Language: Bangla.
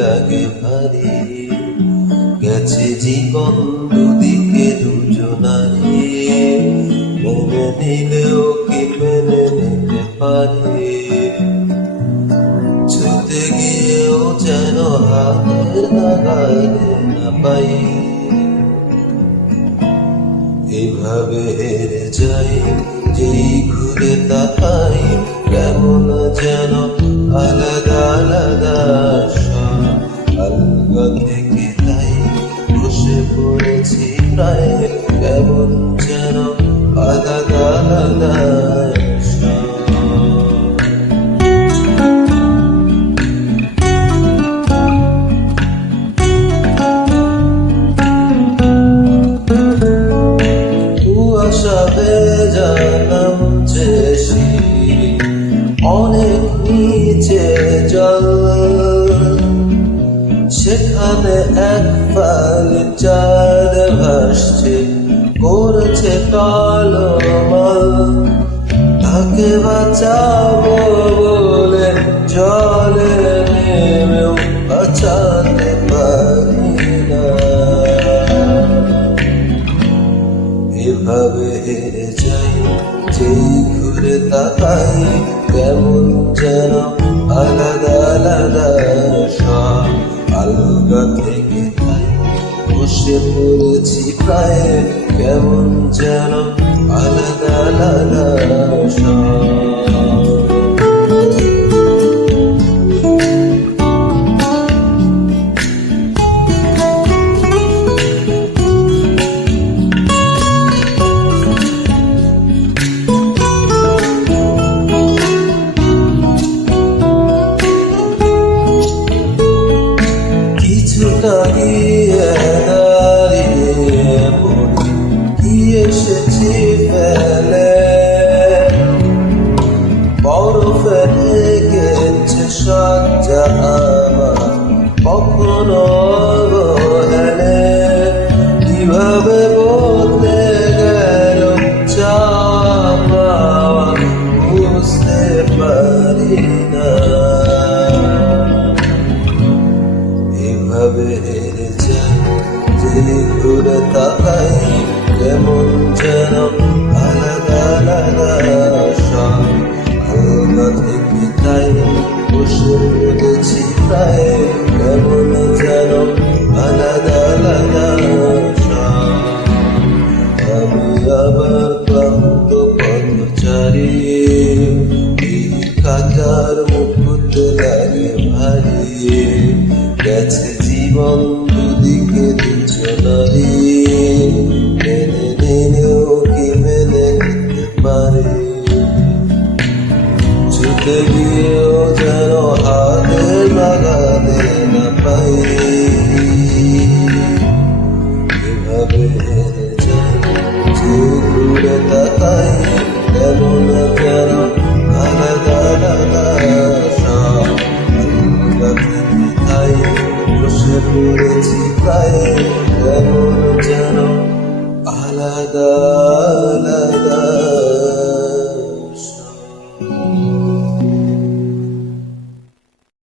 লাগে ভারী, গেছে জীবন দুদিকে দুজনারি, মেনে নিলেও কি মেনে নিতে পারে, ছুতে গিয়েও যেন হাতের নাগালে না পাই, এভাবে হেরে যাই যেই ঘুরে তাকাই, কেমন যেন আলাদা আলাদা আলগা থেকে তাই বসে পড়েছি প্রায়, কেমন যেন আলাদা আলাদা জানাম যে অনেক নিচে জল, সেখানে এক ফালি চাঁদ ভাসছে করেছে টলমল, তাকে বাঁচাবো বলে জলে নেমেও বাঁচাতে পারি না, এভাবে হেরে যাই যেই ঘুরে তাকাই, কেমন যেন আলাদা আলাদা সব আলগা থেকে তাই বসে পড়েছি প্রায়, কেমন যেন আলাদা আলাদা সব। গিয়ে দাঁড়িয়ে পড়ি কি এসেছি ফেলে, বরফে ঢেকেছে সজ্জা আমার কখনো অবহেলে, কিভাবে বদলে গেল চাওয়া বুঝতে পারি না, এভাবে হেরে যাই যে ঘুরে তাকাই, কেমন যেন আলাদা আলাদা সব আলগা থেকে তাই বসে পড়েছি প্রায়, কেমন যেন আলাদা আলাদা সব। আমি আবার ক্লান্ত পথচারী, এই কাটার মুকুট লাগে ভারী, গেছে জীবন দুদিকে দুজনারি, মেনে নিলেও কি মেনে নিতে পারে, ছুটে গিয়েও যেন হাতের নাগালে না পাই, এভাবে হেরে যাই যে ঘুরে তাকাই, কেমন যেন আলাদা আলাদা সব আলগা থেকে তাই বসে পড়েছি প্রায়, কেমন যেন আলাদা